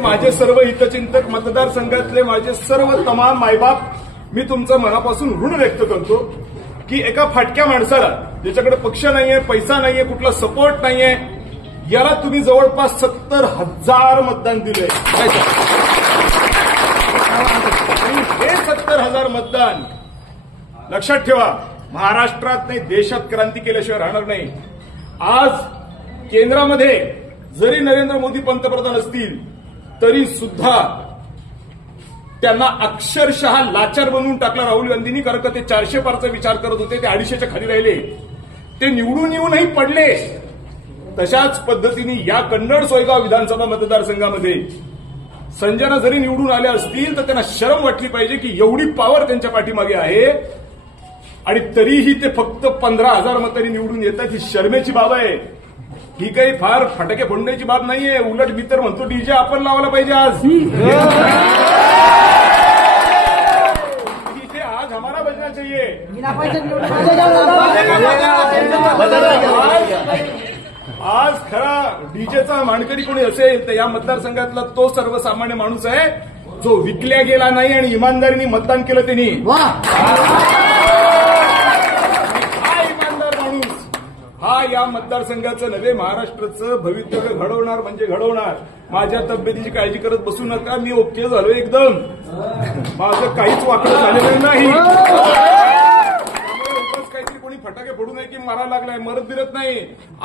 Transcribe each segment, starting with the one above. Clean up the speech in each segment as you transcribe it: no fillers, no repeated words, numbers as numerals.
माझे सर्व हितचिंतक, मतदारसंघातले माझे सर्व तमाम मायबाप, मी तुमचं मनापासून ऋण व्यक्त करतो की एका फाटक्या माणसाला, ज्याच्याकडे पक्ष नाहीये, पैसा नाहीये, कुठला सपोर्ट नाहीये, याला तुम्ही जवळपास 70,000 मतदान दिलंय. आणि हे 70,000 मतदान लक्षात ठेवा, महाराष्ट्रात नाही देशात क्रांती केल्याशिवाय राहणार नाही. आज केंद्रामध्ये जरी नरेंद्र मोदी पंतप्रधान असतील तरी सुद्धा त्यांना अक्षरशः लाचार बनवून टाकला राहुल गांधींनी. कारण का ते 400 पारचा विचार करत होते, ते 250च्या खाली राहिले, ते निवडून येऊनही पडले. तशाच पद्धतीने या कन्नड सोयगाव विधानसभा मतदारसंघामध्ये संजना जरी निवडून आल्या असतील तर त्यांना शरम वाटली पाहिजे की एवढी पॉवर त्यांच्या पाठीमागे आहे आणि तरीही ते फक्त 15,000 मतांनी निवडून येतात. ही शर्मेची बाब आहे. ही काही फार फटाके फोडण्याची बाब नाहीये. उलट मी तर म्हणतो डीजे आपण लावायला पाहिजे. आज इथे आज हमारा बजना चाहिए. आज खरा डीजेचा मानकरी कोणी असेल तर या मतदारसंघातला तो सर्वसामान्य माणूस आहे जो विकल्या गेला नाही आणि इमानदारीने मतदान केलं त्यांनी. हा इमानदार माणूस हा या मतदारसंघाचं नव्हे महाराष्ट्राचं भवितव्य घडवणार म्हणजे घडवणार. माझ्या तब्येतीची काळजी करत बसू नका. मी ओके झालो एकदम. माझं काहीच वाकडं झालेलं नाही. काहीतरी कोणी फटाके फोडू नये की मारा लागलाय, मरत बिरत नाही.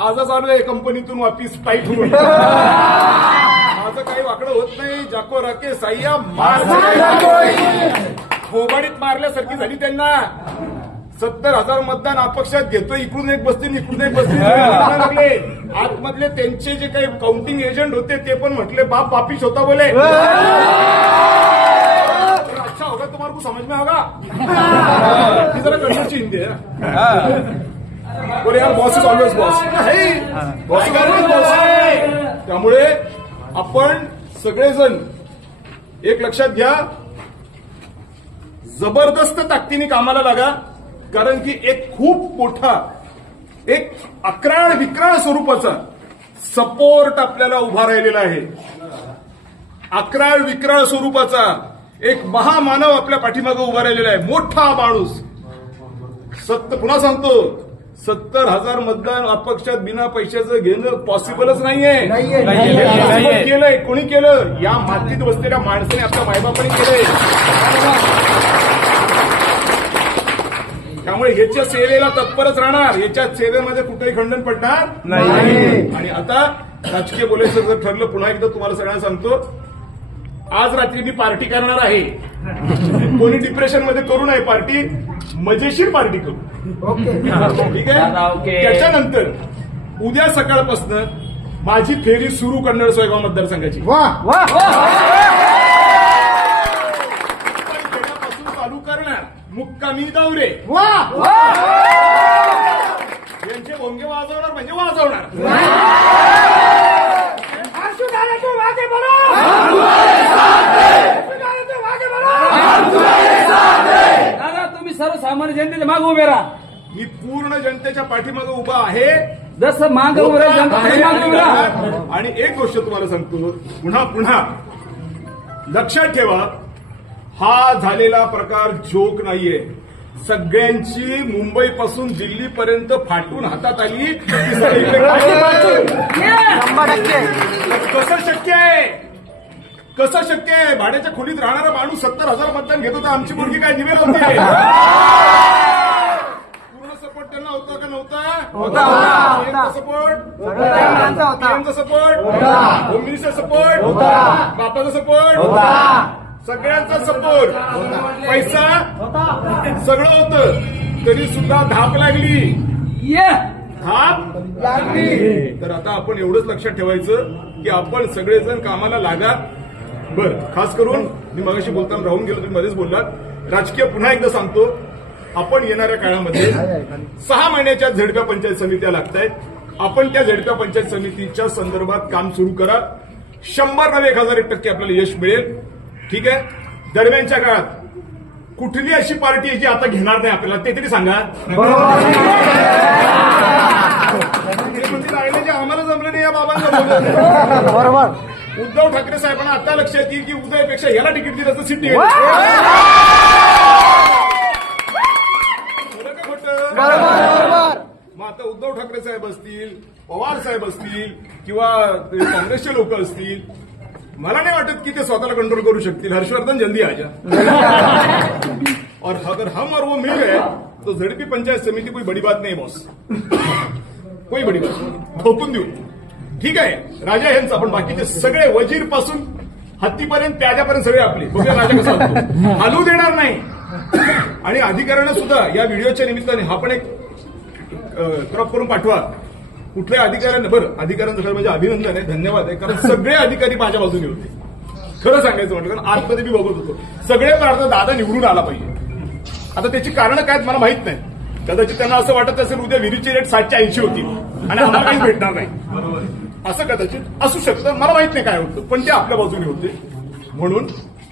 आजच आलोय कंपनीतून वापिस टाईट होऊन. माझं काही वाकडं होत नाही. जाको राके साह्या मार खोबाडीत मारल्यासारखी झाली त्यांना. 70,000 मतदान अपक्षात घेतोय. इकडून एक बसतील इकडून एक बसतील लागले. आतमधले त्यांचे जे काही काउंटिंग एजंट होते ते पण म्हटले बाप वापिस होता बोले. अच्छा होगा तुम्हारे को समझ में होगा. ती जरा कन्नडची हिंदी आहे. बोले यार boss is always boss. Boss is always boss. त्यामुळे आपण सगळेजण एक लक्षात घ्या, जबरदस्त ताकदीने कामाला लागा. कारण की एक खूप मोठा, एक अक्राळ विक्राळ स्वरूपाचा सपोर्ट आपल्याला उभा राहिलेला आहे. अक्राळ विक्राळ स्वरूपाचा एक महामानव आपल्या पाठीमागे उभा राहिलेला आहे. मोठा माणूस. पुन्हा सांगतो, 70,000 मतदान अपक्षात बिना पैशाचं घेणं पॉसिबलच नाहीये. केलंय कोणी केलं? या मातीत बसलेल्या माणसाने, आपल्या मायबापाने केलंय. त्यामुळे याच्या सेवेला तत्परच राहणार. याच्या सेवेमध्ये कुठेही खंडन पडणार नाही. आणि आता राजकीय बोलायचं जर ठरलं, पुन्हा एकदा तुम्हाला सगळ्यांना सांगतो, आज रात्री मी पार्टी करणार आहे. कोणी डिप्रेशनमध्ये करू नये पार्टी. मजेशीर पार्टी करू. ठीक आहे. त्याच्यानंतर उद्या सकाळपासून माझी फेरी सुरू कन्नड सोयगाव मतदारसंघाची. चालू करणार मुक्कामी दौरे. यांचे भोंगे वाजवणार म्हणजे वाजवणार. दादा तुम्ही सर्वसामान्य जनतेच्या मागे उभे राहा. मी पूर्ण जनतेच्या पाठीमागे उभा आहे. जसं मागे उभे राहा. आणि एक गोष्ट तुम्हाला सांगतो, पुन्हा पुन्हा लक्षात ठेवा, हा झालेला प्रकार जोक नाहीये. सगळ्यांची मुंबईपासून दिल्लीपर्यंत फाटून हातात आली. कसं शक्य आहे? कसं शक्य आहे? भाड्याच्या खोलीत राहणारा माणूस 70,000 मतदान घेत होता. आमची मुलगी काय निवेल होते. पूर्ण सपोर्ट त्यांना होता का नव्हता? सपोर्ट, पीएमचा सपोर्ट, होम मिनिस्टर सपोर्ट, बापाचा सपोर्ट, सगळ्यांचा सपोर्ट, पैसा सगळं होतं. तरी सुद्धा धाप लागली. धाप लागली. तर आता आपण एवढंच लक्षात ठेवायचं की आपण सगळेजण कामाला लागा. बरं, खास करून मी मगाशी बोलताना राहून गेलो, तुम्ही मध्येच बोललात. राजकीय पुन्हा एकदा सांगतो, आपण येणाऱ्या काळामध्ये 6 महिन्याच्या झडप्या पंचायत समित्या लागतायत. आपण त्या झडप्या पंचायत समितीच्या संदर्भात काम सुरू करा. 100 नव्हे 1000% आपल्याला यश मिळेल. ठीक आहे. दरम्यानच्या काळात कुठली अशी पार्टी आहे जी आता घेणार नाही आपल्याला, ते तरी सांगा. राहिले जे आम्हाला जमलं नाही या बाबांना बरोबर. उद्धव ठाकरे साहेबांना आता लक्षात येईल की उदयपेक्षा याला तिकीट दिलं तर सिटी बरोबर. मग आता उद्धव ठाकरे साहेब असतील, पवार साहेब असतील किंवा काँग्रेसचे लोक असतील, मला नाही वाटत की ते स्वतःला कंट्रोल करू शकतील. हर्षवर्धन जल्दी आजा. और अगर हम और वो मिल गए तो झडपी पंचायत समिति कोई बड़ी बात नहीं बॉस, कोई बड़ी बात नहीं. ठोकून देऊ. ठीक आहे, राजा यांचं आपण बाकीचे सगळे वजीर पासून हत्तीपर्यंत प्याजापर्यंत सगळे आपले बघूया राजा कसा असतो. हलू देणार नाही. आणि अधिकाऱ्यांना सुद्धा या व्हिडिओच्या निमित्ताने हा पण एक क्रॉप करून पाठवा. कुठल्या अधिकाऱ्यांना, बरं अधिकाऱ्यांचं खरं म्हणजे अभिनंदन आहे, धन्यवाद आहे, कारण सगळे अधिकारी माझ्या बाजूने होते. खरं सांगायचं म्हटलं, कारण आतमध्ये मी बघत होतो सगळे प्रार्थना दादा निवडून आला पाहिजे. आता त्याची कारणं काय मला माहित नाही. कदाचित त्यांना असं वाटत असेल उद्या विहिरीची रेट 780 होती आणि आम्हाला काहीच भेटणार नाही, असं कदाचित असू शकतं. मला माहित नाही काय होतं, पण ते आपल्या बाजूने होते. म्हणून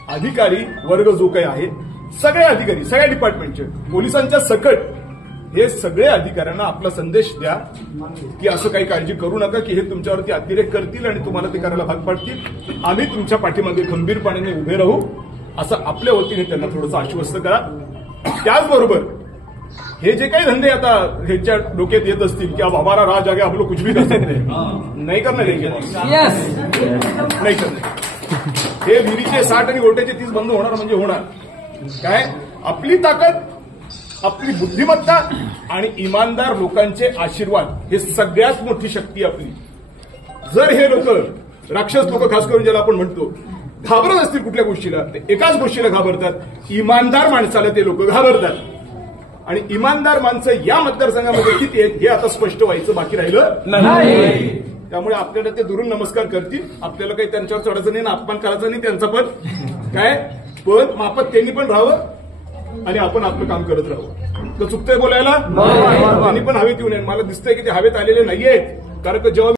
अधिकारी वर्ग जो काही आहे, सगळे अधिकारी, सगळ्या डिपार्टमेंटचे, पोलिसांच्या सकट हे सगळे अधिकाऱ्यांना आपला संदेश द्या की असं काही काळजी करू नका की हे तुमच्यावरती अतिरेक करतील आणि तुम्हाला ते करायला भाग पाडतील. आम्ही तुमच्या पाठीमागे खंबीरपणाने उभे राहू, असं आपल्या वतीने त्यांना थोडंसं आश्वस्त करा. त्याचबरोबर हे जे काही धंदे आता ह्यांच्या डोक्यात येत असतील की अब हमारा राज आगे आप लोग कुछ भी कर सकते नाही करणार नाही करणार. हे विहिरीचे 60 आणि गोट्याचे 30 बंद होणार म्हणजे होणार. काय आपली ताकद, आपली बुद्धिमत्ता आणि इमानदार लोकांचे आशीर्वाद हे सगळ्यात मोठी शक्ती आपली. जर हे लोक, राक्षस लोक खास करून ज्याला आपण म्हणतो, घाबरत असतील कुठल्या गोष्टीला, ते एकाच गोष्टीला घाबरतात, इमानदार माणसाला ते लोक घाबरतात. आणि इमानदार माणसं या मतदारसंघामध्ये किती आहेत हे आता स्पष्ट व्हायचं बाकी राहिलं नाही. त्यामुळे आपल्याला ते दुरून नमस्कार करतील. आपल्याला काही त्यांच्यावर चढायचं नाही ना अपमान करायचा नाही त्यांचा, पण काय पण मापात त्यांनी पण राहावं आणि आपण आपलं काम करत राहू. तर चुकतंय बोलायला, त्यांनी पण हवेत येऊ नये. मला दिसतंय की ते हवेत आलेले नाहीये, कारण जेव्हा